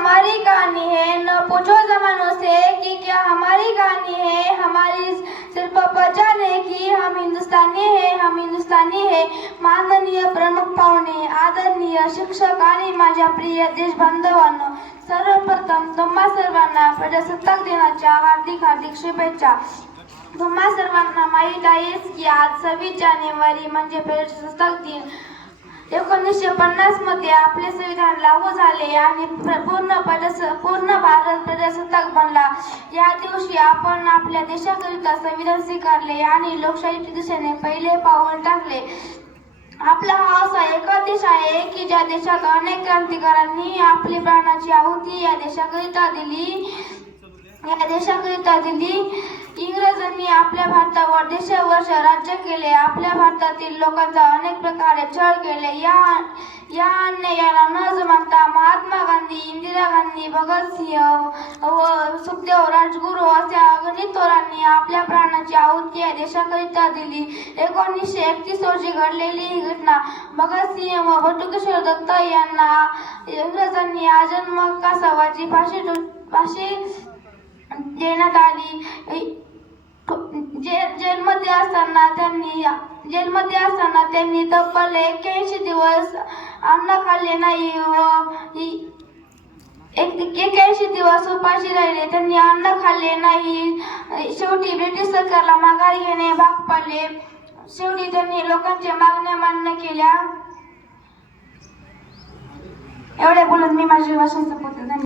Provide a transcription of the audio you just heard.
हमारी कहानी है, न पूछो जमानों से कि क्या हमारी कहानी है। हमारी सिर्फ पहचान है कि हम हिंदुस्तानी है। माननीय प्रमुख पाहुणे, आदरणीय शिक्षक आणि माझ्या प्रिय देशबांधवांनो, सर्वप्रथम तुम्हा सर्वांना प्रजासत्ताक दिनाच्या हार्दिक शुभेच्छा। तुम्हा सर्वांना माहीत आहेच की आज 26 जानेवारी म्हणजे प्रजासत्ताक दिन। 1950 मध्ये आपले संविधान लागू झाले आणि पूर्ण भारत प्रजासत्ताक बनला। या दिवशी आपण आपल्या देशाकरिता संविधान स्वीकारले आणि लोकशाहीच्या दिशेने पहिले पाऊल टाकले। आपला हा असा एक देश आहे की ज्या देशात अनेक क्रांतिकारकांनी आपली प्राणाची आहुती या देशाकरिता दिली। इंग्रजांनी आपल्या भारतावर देशावर राज्य केले। आपल्या भारतातील लोकांचा अनेक प्रकारे छळ केले। या अन्यायाला न जुमानता महात्मा गांधी, इंदिरा गांधी, भगतसिंह व सुखदेव राजगुरू अशा अगणित थोरांनी आपल्या प्राणाची आहुती या देशाकरिता दिली। 1931 रोजी घडलेली ही घटना भगतसिंह व बटुकेश्वर दत्त यांना इंग्रजांनी आजन्म कारावासाची फाशी देण्यात आली। जेलमध्ये असताना त्यांनी तब्बल 81 दिवस अन्न खाल्ले नाही व 81 दिवस उपाशी राहिले। त्यांनी अन्न खाल्ले नाही। शेवटी ब्रिटिश सरकारला माघार घेणे भाग पडले। शेवटी त्यांनी लोकांच्या मागण्या मान्य केल्या। एवढे बोलून मी माझे भाषण संपवते।